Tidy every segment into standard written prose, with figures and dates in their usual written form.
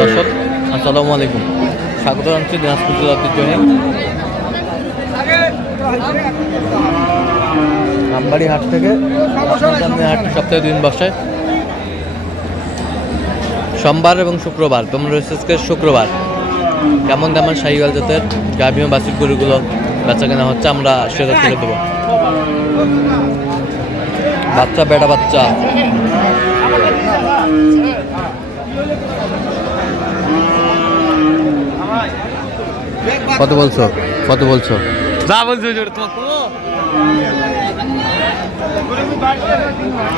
দর্শক আসসালামু আলাইকুম, স্বাগত জানাচ্ছি দিনাজপুর জেলা ঐতিহ্যবাহী আমবাড়ি হাট থেকে। হাট সপ্তাহে 2 দিন বসায়, সোমবার এবং শুক্রবার। তোমরা রয়েছে আজকে শুক্রবার। কেমন দামের শাহিওয়াল জাতের গাভী ও বাছুর গরুগুলো বেচা কেনা হচ্ছে আমরা সেটা তুলে দেবো। বাচ্চা বেটা বাচ্চা কত বলছো? যা বলছো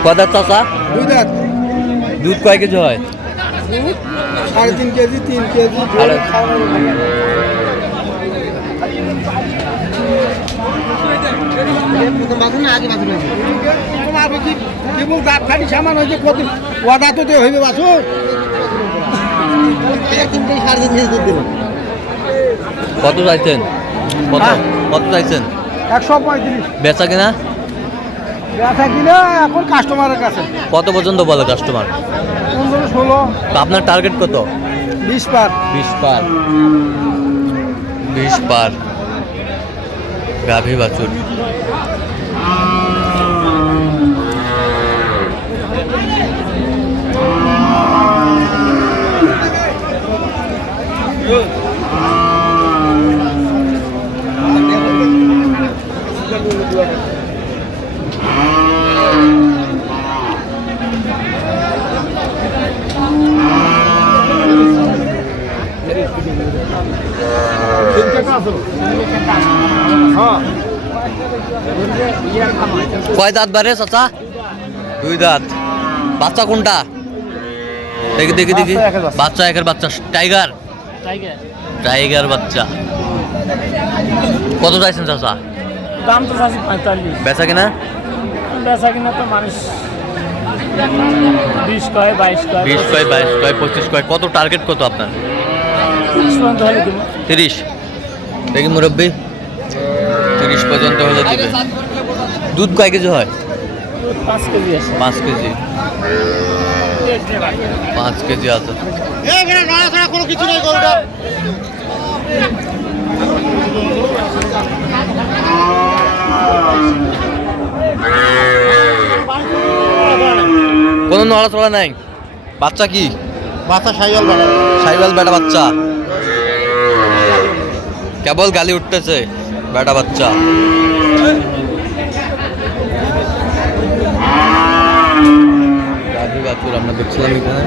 কদার চাচা? দুধ কয় কেজি হয়? 3.5 কেজি 3 কেজি। সামান হয়েছে কত ওয়াদা তো হইবে বাছু কত চাইছেন? কত চাইছেন? 135। বেচা কিনা এখন কাস্টমারের কাছে কত পর্যন্ত বলে কাস্টমার? 15-16। আপনার টার্গেট কত? 20 পার। 20 পার গাভী বাছুর। কয় দাঁত বারে চাচা? 2 দাঁত। বাচ্চা কোনটা? দেখি বাচ্চা একের বাচ্চা টাইগার বাচ্চা। কত চাইছেন চাচা? দাম তো 45। বেচা কিনা তো মানুষ 20 কয় 22 কয় 25 কয়। কত টার্গেট কত আপনার? 30। দেখি মুরব্বী 30 পর্যন্ত হলে দিবে। দুধ কয় কেজি হয়? 5 কেজি আছে। 5 কেজি। 5 কেজি আছে। কোনো কিছু নাই গরুটা। কোনো নড়াচড়া নাই। বাচ্চা কি? বাচ্চা সাইওয়াল বেটা বাচ্চা। কেবল গালি উঠতেছে বেটা বাচ্চা। গাভী বাছুর আমরা দেখছিলাম এখানে।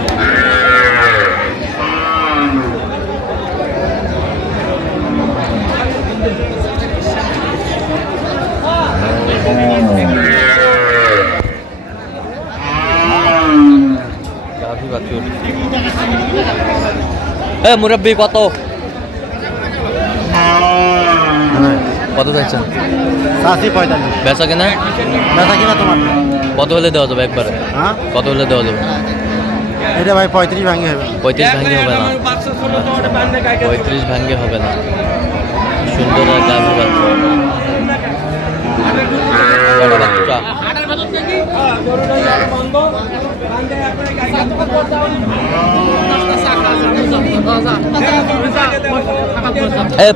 গাভী বাছুর। মুরব্বী কত চাইছেন? 45। বেচা কিনা তোমার কত হলে দেওয়া যাবে একবারে? হ্যাঁ, কত হলে দেওয়া যাবে? এটা ভাই 35 ভাঙে হবে। 35 ভাঙে হবে না। 35 ভাঙে হবে না। সুন্দর গাভী বাচ্চা।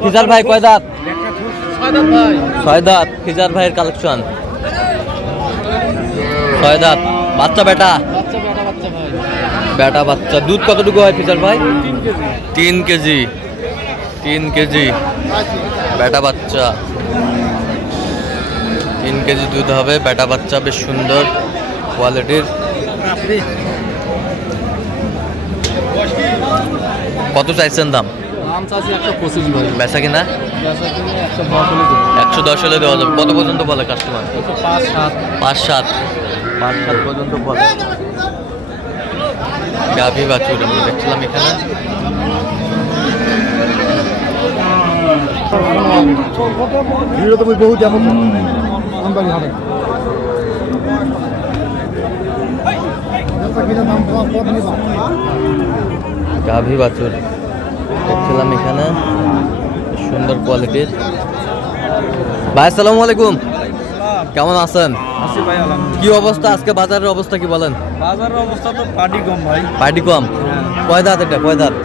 ফিজার ভাই কয় দাঁত? 6 দাঁত। ফিজার ভাইয়ের কালেকশন 6 দাঁত। বাচ্চা বেটা বাচ্চা। দুধ কতটুকু হয় ফিজার ভাই? 3 কেজি। 3 কেজি বেটা বাচ্চা। 3 কেজি দুধ হবে। বেটা বাচ্চা বেশ সুন্দর কোয়ালিটির। কত চাইছেন দাম? বেচা কিনা 110 হলে দেওয়া যাবে। কত পর্যন্ত বলে কাস্টমার? 5-7 পর্যন্ত বলে। গাভী বাছুর আমরা দেখছিলাম এখানে। গাভী বাছুর দেখছিলাম এখানে, সুন্দর কোয়ালিটির। ভাই আসসালামু আলাইকুম, কেমন আছেন? কি অবস্থা আজকে বাজারের অবস্থা কি বলেন? বাজারের অবস্থা তো পাটি কম ভাই। পাটি কম? কয় দাঁত এটা, কয় দাঁত?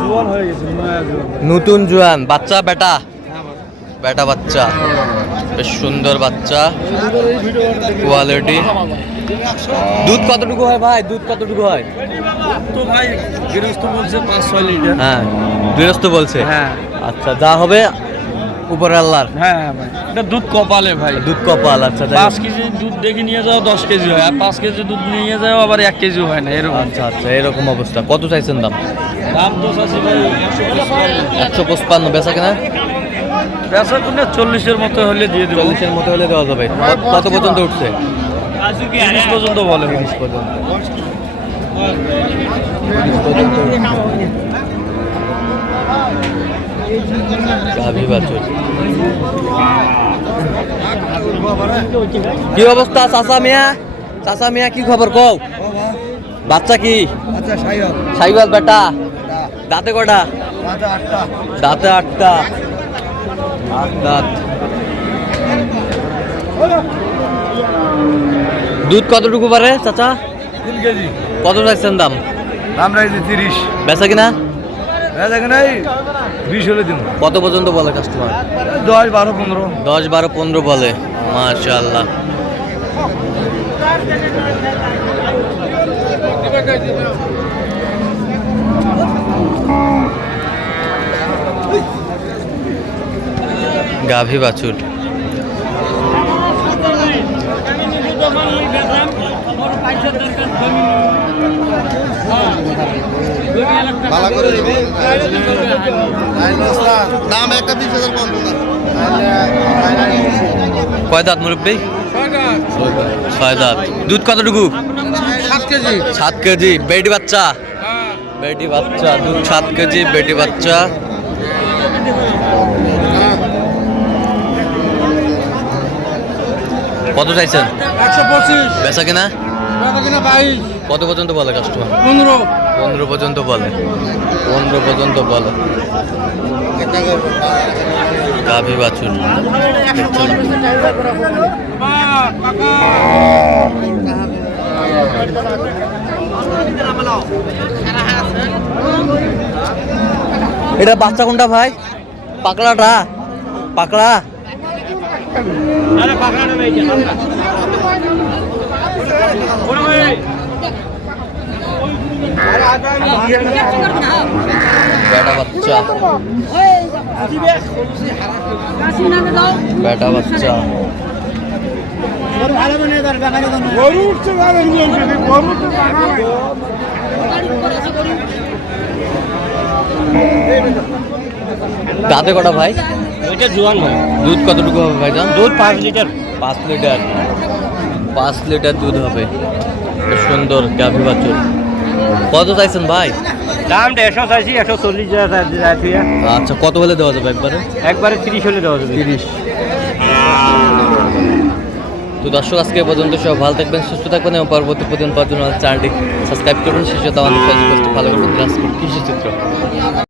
জোয়ান হয়ে গেছে নতুন জোয়ান বাচ্চা, বেটা বেটা বাচ্চা, বেশ সুন্দর বাচ্চা, কোয়ালিটি। দুধ কতটুকু হয় ভাই, দুধ কতটুকু হয়? তো ভাই গৃহস্থ বলছে 5-6 লিটার। হ্যাঁ গৃহস্থ বলছে। হ্যাঁ আচ্ছা যা হবে উপরে আল্লাহর। হ্যাঁ ভাই, এটা দুধ কপালে ভাই। দুধ কপাল। আচ্ছা যাই হোক। 5 কেজি দুধ দেখে নিয়ে যাও 10 কেজি হয়, আর 5 কেজি দুধ নিয়ে যাও আবার 1 কেজি হয় না, এরকম। আচ্ছা আচ্ছা এরকম অবস্থা। কত চাইছেন দাম? দাম তো আছে ভাই 155। বেচা কেনা? বেচা কিনা 40-এর মতো হলে দিয়ে দেবো। 40-এর মতো হলে দেওয়া যাবে। কত পর্যন্ত উঠছে? 30 পর্যন্ত বলে। 30 পর্যন্ত। গাভী বাছুর। কি অবস্থা চাচা মিয়া? চাচা মিয়া কি খবর কও? বাচ্চা কি? আচ্ছা সাইয়দ সাইওয়াল বেটা। দাঁতে কটা? আচ্ছা 8টা। দাঁতে 8টা। 8 দাঁত। দুধ কতটুকু পারে চাচা? 3 কেজি। কত চাইছেন দাম? দাম রাখছি 30। বেচা কিনা? বেচা কিনা 20 হলে দিন। কত পর্যন্ত বলে কাস্টমার? 10, 12, 15। 10, 12, 15 বলে। মাশাআল্লাহ। গাভী বাছুর। দাম একটা 20,000 কম না। কয় দাঁত মুরব্বী? 6 দাঁত। দুধ কতটুকু? 7 কেজি। 7 কেজি। বেটি বাচ্চা? বেটি বাচ্চা। দুধ 7 কেজি, বেটি বাচ্চা। কত চাইছেন? 125। বেচা কিনা? বেচা কিনা 22। কত পর্যন্ত বলে কাস্টমার? 15। 15 পর্যন্ত বলে। 15 পর্যন্ত বলে। গাভী বাছুর। এটা বাচ্চা কোনটা ভাই? পাকড়াটা? পাকড়া? বেটা বাচ্চা। বেটা বাচ্চা। দাঁতে কটা ভাই? ওইটা জোয়ান ভাই। দুধ কতটুকু হবে ভাই জান? দুধ 5 লিটার। 5 লিটার। 5 লিটার দুধ হবে। বেশ সুন্দর গাভী বাছুর। কত চাইছেন ভাই? দাম 150 চাইছি, 140 যাচ্ছে। আচ্ছা কত হলে দেওয়া যাবে একবারে? একবারে 30 হলে দেওয়া যাবে। 30। তো দর্শক আজকে এ পর্যন্ত সব ভালো থাকবেন, সুস্থ থাকবেন এবং পরবর্তী প্রতিদিন পাওয়ার জন্য চ্যানেলটি সাবস্ক্রাইব করুন। শেষে আমাদের ফেসবুক ভালো করবেন। কৃষি চিত্র।